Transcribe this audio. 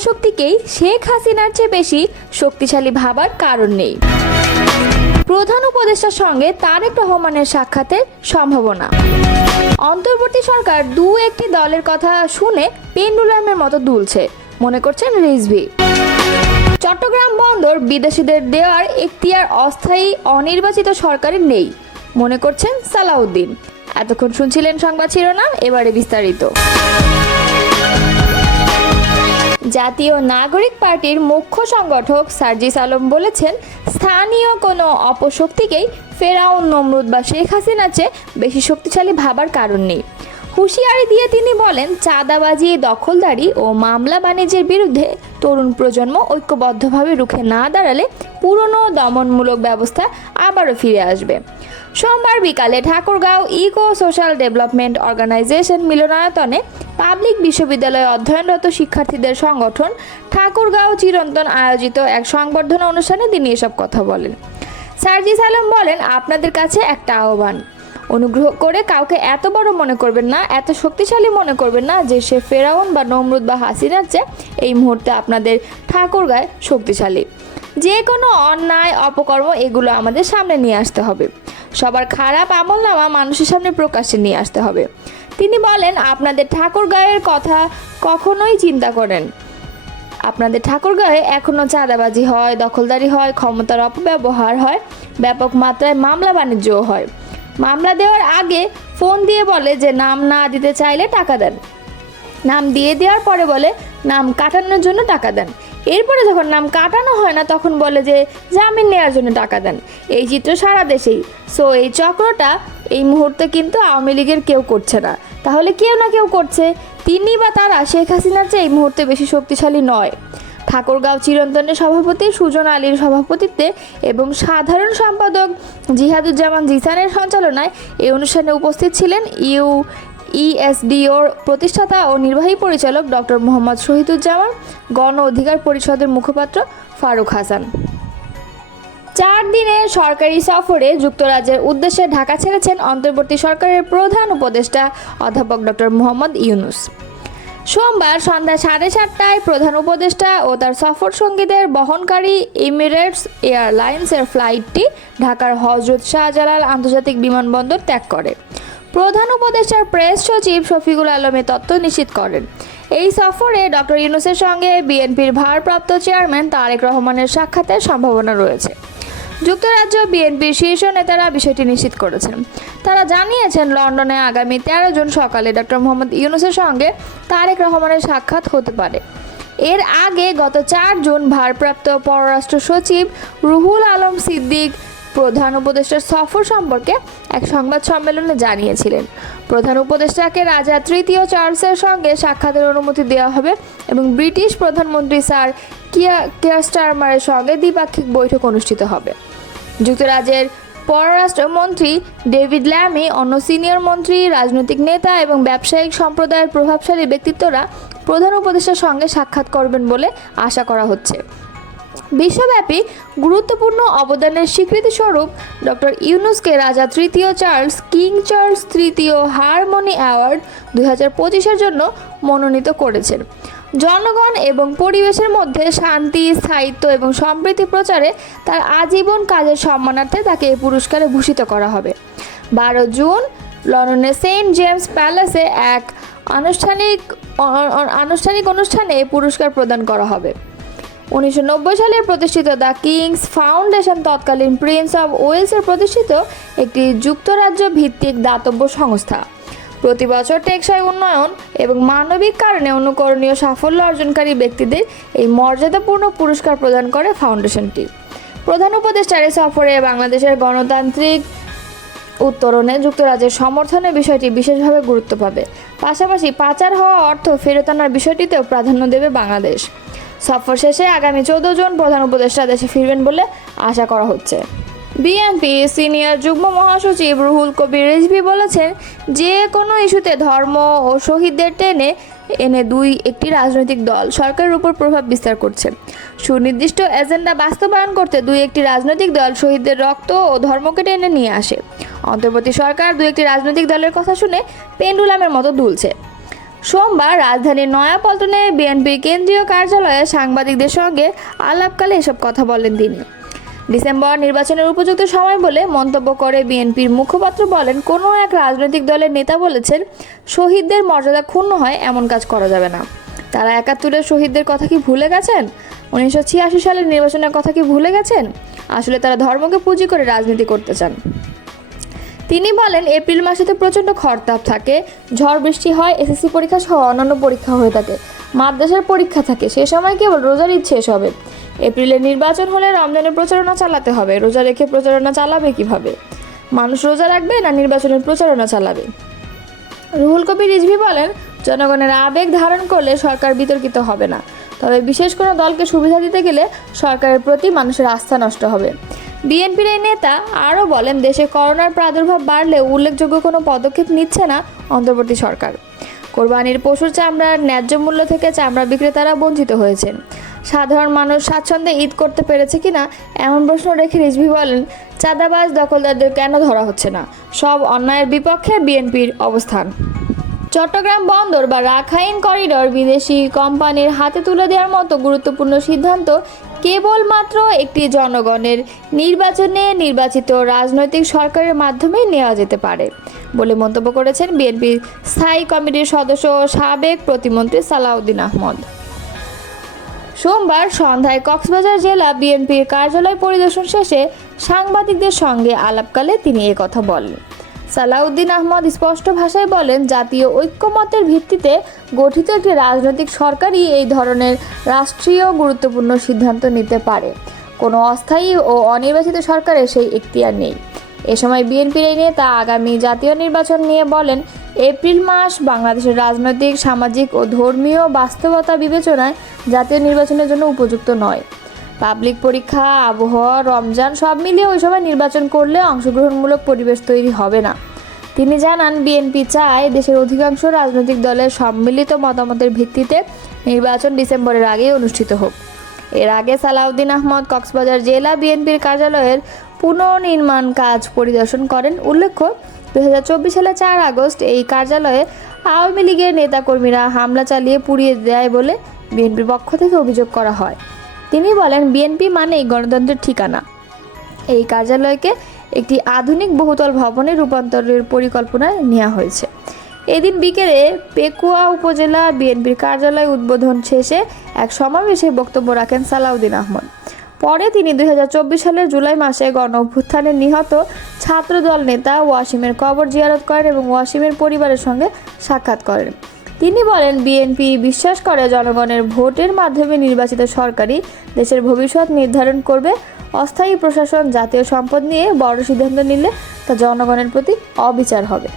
অপশক্তিকেই শেখ হাসিনার চেয়ে বেশি শক্তিশালী ভাবার কারণ নেই। প্রধান উপদেষ্টার সঙ্গে তারেক রহমানের সাক্ষাতের সম্ভাবনা। অন্তর্বর্তী সরকার একটি দলের কথা শুনে পেন্ডুলামের মতো দুলছে, মনে করছেন রিজভী। চট্টগ্রাম বন্দর বিদেশিদের দেওয়ার এখতিয়ার অস্থায়ী অনির্বাচিত সরকারের নেই, মনে করছেন সালাউদ্দিন। এতক্ষণ শুনছিলেন সংবাদ শিরোনাম, এবারে বিস্তারিত। জাতীয় নাগরিক পার্টির মুখ্য সংগঠক সার্জিস আলম বলেছেন, স্থানীয় কোনো অপশক্তিকেই ফেরাউন, নমরুদ বা শেখ হাসিনার চেয়ে বেশি শক্তিশালী ভাবার কারণ নেই। হুঁশিয়ারি দিয়ে তিনি বলেন, চাঁদাবাজি, দখলদারি ও মামলা বাণিজ্যের বিরুদ্ধে তরুণ প্রজন্ম ঐক্যবদ্ধভাবে রুখে না দাঁড়ালে পুরনো দমনমূলক ব্যবস্থা আবারও ফিরে আসবে। সোমবার বিকালে Thakurgaon eco social development organisation মিলনায়তনে পাবলিক বিশ্ববিদ্যালয়ে অধ্যয়নরত শিক্ষার্থীদের সংগঠন ঠাকুরগাঁও চিরন্তন আয়োজিত এক সংবর্ধনা অনুষ্ঠানে তিনি এসব কথা বলেন। সার্জিস আলম বলেন, আপনাদের কাছে একটা আহ্বান, অনুগ্রহ করে কাউকে এত বড় মনে করবেন না, এত শক্তিশালী মনে করবেন না যে সে ফেরাউন বা নমরুদ বা হাসিনার চেয়ে এই মুহূর্তে আপনাদের ঠাকুরগাঁয় শক্তিশালী। যে কোনো অন্যায়, অপকর্ম এগুলো আমাদের সামনে নিয়ে আসতে হবে। সবার খারাপ আমলনামা মানুষের সামনে প্রকাশ্যে নিয়ে আসতে হবে। তিনি বলেন, আপনাদের ঠাকুরগাঁয়ের কথা কখনোই চিন্তা করেন। আপনাদের ঠাকুরগাঁয়ে এখনও চাঁদাবাজি হয়, দখলদারি হয়, ক্ষমতার অপব্যবহার হয়, ব্যাপক মাত্রায় মামলা বাণিজ্যও হয়। মামলা দেওয়ার আগে ফোন দিয়ে বলে যে নাম না দিতে চাইলে টাকা দেন, নাম দিয়ে দেওয়ার পরে বলে নাম কাটানোর জন্য টাকা দেন, এরপরে যখন নাম কাটানো হয় না তখন বলে যে জামিন নেওয়ার জন্য টাকা দেন। এই চিত্র সারা দেশেই। সো এই চক্রটা এই মুহূর্তে কিন্তু আওয়ামী লীগের কেউ করছে না, তাহলে কেউ না কেউ করছে। তিনি বা তারা শেখ হাসিনার চেয়ে এই মুহূর্তে বেশি শক্তিশালী নয়। ঠাকুরগাঁও চিরন্তনের সভাপতি সুজন আলীর সভাপতিত্বে এবং সাধারণ সম্পাদক জিহাদুজ্জামান জিসানের সঞ্চালনায় এই অনুষ্ঠানে উপস্থিত ছিলেন ইএসডিওর প্রতিষ্ঠাতা ও নির্বাহী পরিচালক ডক্টর মোহাম্মদ শহীদুজ্জামান, গণ অধিকার পরিষদের মুখপাত্র ফারুক হাসান। 4 দিনের সরকারি সফরে যুক্তরাজ্যের উদ্দেশ্যে ঢাকা ছেড়েছেন অন্তর্বর্তী সরকারের প্রধান উপদেষ্টা অধ্যাপক ডক্টর মোহাম্মদ ইউনূস। সোমবার সন্ধ্যা 7:30টায় প্রধান উপদেষ্টা ও তার সফর সঙ্গীদের বহনকারী এমিরেটস এয়ারলাইন্সের ফ্লাইটটি ঢাকার হজরত শাহজালাল আন্তর্জাতিক বিমানবন্দর ত্যাগ করে। প্রধান উপদেষ্টার প্রেস সচিব শফিকুল আলম এ তথ্য নিশ্চিত করেন। এই সফরে ডক্টর ইউনূসের সঙ্গে বিএনপির ভারপ্রাপ্ত চেয়ারম্যান তারেক রহমানের সাক্ষাতের সম্ভাবনা রয়েছে। যুক্তরাজ্য বিএনপির শীর্ষ নেতারা বিষয়টি নিশ্চিত করেছেন। তারা জানিয়েছেন, লন্ডনে আগামী 13 জুন সকালে ডক্টর মোহাম্মদ ইউনূসের সঙ্গে তারেক রহমানের সাক্ষাৎ হতে পারে। এর আগে গত 4 জুন ভারপ্রাপ্ত পররাষ্ট্র সচিব রুহুল আলম সিদ্দিক প্রধান উপদেষ্টার সফর সম্পর্কে এক সংবাদ সম্মেলনে জানিয়েছিলেন, প্রধান উপদেষ্টাকে রাজা তৃতীয় চার্লসের সঙ্গে সাক্ষাতের অনুমতি দেওয়া হবে এবং ব্রিটিশ প্রধানমন্ত্রী স্যার কিয়ার স্টারমারের সঙ্গে দ্বিপাক্ষিক বৈঠক অনুষ্ঠিত হবে। যুক্তরাজ্যের পররাষ্ট্রমন্ত্রী ডেভিড ল্যামি, অন্য সিনিয়র মন্ত্রী, রাজনৈতিক নেতা এবং ব্যবসায়িক সম্প্রদায়ের প্রভাবশালী ব্যক্তিত্বরা প্রধান উপদেষ্টার সঙ্গে সাক্ষাৎ করবেন বলে আশা করা হচ্ছে। বিশ্বব্যাপী গুরুত্বপূর্ণ অবদানের স্বীকৃতিস্বরূপ ডক্টর ইউনূসকে রাজা তৃতীয় চার্লস কিং চার্লস তৃতীয় হারমোনি অ্যাওয়ার্ড 2025-এর জন্য মনোনীত করেছেন। জনগণ এবং পরিবেশের মধ্যে শান্তি, স্থায়িত্ব এবং সম্প্রীতি প্রচারে তার আজীবন কাজের সম্মানার্থে তাকে এই পুরস্কারে ভূষিত করা হবে। 12 জুন লন্ডনের সেন্ট জেমস প্যালেসে এক আনুষ্ঠানিক অনুষ্ঠানে এই পুরস্কার প্রদান করা হবে। 1990 সালে প্রতিষ্ঠিত দ্য কিংস ফাউন্ডেশন তৎকালীন প্রিন্স অব ওয়েলসের প্রতিষ্ঠিত একটি যুক্তরাজ্য ভিত্তিক দাতব্য সংস্থা। প্রতি বছর টেকসই উন্নয়ন এবং মানবিক কারণে অনুকরণীয় সাফল্য অর্জনকারী ব্যক্তিদের এই মর্যাদাপূর্ণ পুরস্কার প্রদান করে ফাউন্ডেশনটি। প্রধান উপদেষ্টার সফরে বাংলাদেশের গণতান্ত্রিক উত্তরণে যুক্তরাজ্যের সমর্থনের বিষয়টি বিশেষভাবে গুরুত্ব পাবে। পাশাপাশি পাচার হওয়া অর্থ ফেরত আনার বিষয়টিতেও প্রাধান্য দেবে বাংলাদেশ। সফর শেষে আগামী 14 জুন প্রধান উপদেষ্টা দেশে ফিরবেন বলে আশা করা হচ্ছে। বিএনপি সিনিয়র যুগ্ম মহাসচিব রুহুল কবির রিজভী বলেছেন, যে কোনো ইস্যুতে ধর্ম ও শহীদদের টেনে এনে একটি রাজনৈতিক দল সরকারের উপর প্রভাব বিস্তার করছে। সুনির্দিষ্ট এজেন্ডা বাস্তবায়ন করতে একটি রাজনৈতিক দল শহীদদের রক্ত ও ধর্মকে টেনে নিয়ে আসে। অন্তর্বর্তী সরকার একটি রাজনৈতিক দলের কথা শুনে পেন্ডুলামের মতো দুলছে। সোমবার রাজধানীর নয়াপল্টনে বিএনপির কেন্দ্রীয় কার্যালয়ে সাংবাদিকদের সঙ্গে আলাপকালে এসব কথা বলেন তিনি। ডিসেম্বর নির্বাচনের উপযুক্ত সময় বলে মন্তব্য করে বিএনপির মুখপাত্র বলেন, কোনো এক রাজনৈতিক দলের নেতা বলেছেন, শহীদদের মর্যাদা ক্ষুণ্ণ হয় এমন কাজ করা যাবে না। তারা ৭১-এর শহীদদের কথা কি ভুলে গেছেন? ১৯৮৬ সালের নির্বাচনের কথা কি ভুলে গেছেন? আসলে তারা ধর্মকে পুঁজি করে রাজনীতি করতে চান। তিনি বলেন, এপ্রিল মাসে তো প্রচণ্ড খরতাপ থাকে, ঝড় বৃষ্টি হয়, এসএসসি পরীক্ষা সহ অন্যান্য পরীক্ষা হয়ে থাকে, মাদ্রাসার পরীক্ষা থাকে, সে সময় কেবল রোজার ঈদ শেষ হবে। এপ্রিলে নির্বাচন হলে রমজানের প্রচারণা চালাতে হবে, রোজা রেখে প্রচারণা চালাবে কিভাবে? মানুষ রোজা রাখবে না নির্বাচনের প্রচারণা চালাবে? রুহুল কবির রিজভী বলেন, জনগণের আবেগ ধারণ করলে সরকার বিতর্কিত হবে না, তবে বিশেষ কোনো দলকে সুবিধা দিতে গেলে সরকারের প্রতি মানুষের আস্থা নষ্ট হবে। বিএনপির এই নেতা আরও বলেন, দেশে করোনার প্রাদুর্ভাব বাড়লেও উল্লেখযোগ্য কোনো পদক্ষেপ নিচ্ছে না অন্তর্বর্তী সরকার। কোরবানির পশুর চামড়ার ন্যায্য মূল্য থেকে চামড়া বিক্রেতারা বঞ্চিত হয়েছেন। সাধারণ মানুষ স্বাচ্ছন্দ্যে ঈদ করতে পেরেছে কিনা এমন প্রশ্ন রেখে রিজভী বলেন, চাঁদাবাজ দখলদারদের কেন ধরা হচ্ছে না? সব অন্যায়ের বিপক্ষে বিএনপির অবস্থান। চট্টগ্রাম বন্দর বা রাখাইন করিডর বিদেশি কোম্পানির হাতে তুলে দেওয়ার মতো গুরুত্বপূর্ণ সিদ্ধান্ত কেবলমাত্র একটি জনগণের নির্বাচনে নির্বাচিত রাজনৈতিক সরকারের মাধ্যমেই নেওয়া যেতে পারে বলে মন্তব্য করেছেন বিএনপির স্থায়ী কমিটির সদস্য ও সাবেক প্রতিমন্ত্রী সালাউদ্দিন আহমদ। সোমবার সন্ধ্যায় কক্সবাজার জেলা বিএনপির কার্যালয় পরিদর্শন শেষে সাংবাদিকদের সঙ্গে আলাপকালে তিনি একথা বলেন। সালাউদ্দিন আহমদ স্পষ্ট ভাষায় বলেন, জাতীয় ঐক্যমতের ভিত্তিতে গঠিত একটি রাজনৈতিক সরকারই এই ধরনের রাষ্ট্রীয় গুরুত্বপূর্ণ সিদ্ধান্ত নিতে পারে। কোনো অস্থায়ী ও অনির্বাচিত সরকারের সেই এখতিয়ার নেই। এ সময় বিএনপির এই নেতা আগামী জাতীয় নির্বাচন নিয়ে বলেন, এপ্রিল মাস বাংলাদেশের রাজনৈতিক, সামাজিক ও ধর্মীয় বাস্তবতা বিবেচনায় জাতীয় নির্বাচনের জন্য উপযুক্ত নয়। পাবলিক পরীক্ষা, আবহাওয়া, রমজান সব মিলিয়ে ওই সময় নির্বাচন করলে অংশগ্রহণমূলক পরিবেশ তৈরি হবে না। তিনি জানান, বিএনপি চায় দেশের অধিকাংশ রাজনৈতিক দলের সম্মিলিত মতামতের ভিত্তিতে নির্বাচন ডিসেম্বরের আগেই অনুষ্ঠিত হোক। এর আগে সালাউদ্দিন আহমদ কক্সবাজার জেলা বিএনপির কার্যালয়ের পুনর্নির্মাণ কাজ পরিদর্শন করেন। উল্লেখ্য, 2024 সালের 4 আগস্ট এই কার্যালয়ে আওয়ামী লীগের নেতাকর্মীরা হামলা চালিয়ে পুড়িয়ে দেয় বলে বিএনপির পক্ষ থেকে অভিযোগ করা হয়। তিনি বলেন, বিএনপি মানেই গণতন্ত্রের ঠিকানা। এই কার্যালয়কে একটি আধুনিক বহুতল ভবনে রূপান্তরের পরিকল্পনা নেওয়া হয়েছে। এদিন বিকেলে পেকুয়া উপজেলা বিএনপির কার্যালয় উদ্বোধন শেষে এক সমাবেশে বক্তব্য রাখেন সালাউদ্দিন আহমদ। পরে তিনি 2024 সালের জুলাই মাসে গণ অভ্যুত্থানে নিহত ছাত্রদল নেতা ওয়াসিমের কবর জিয়ারত করেন এবং ওয়াসিমের পরিবারের সঙ্গে সাক্ষাৎ করেন। তিনি বলেন, বিএনপি বিশ্বাস করে জনগণের ভোটের মাধ্যমে নির্বাচিত সরকারই দেশের ভবিষ্যৎ নির্ধারণ করবে। অস্থায়ী প্রশাসন জাতীয় সম্পদ নিয়ে বড় সিদ্ধান্ত নিলে তা জনগণের প্রতি অবিচার হবে।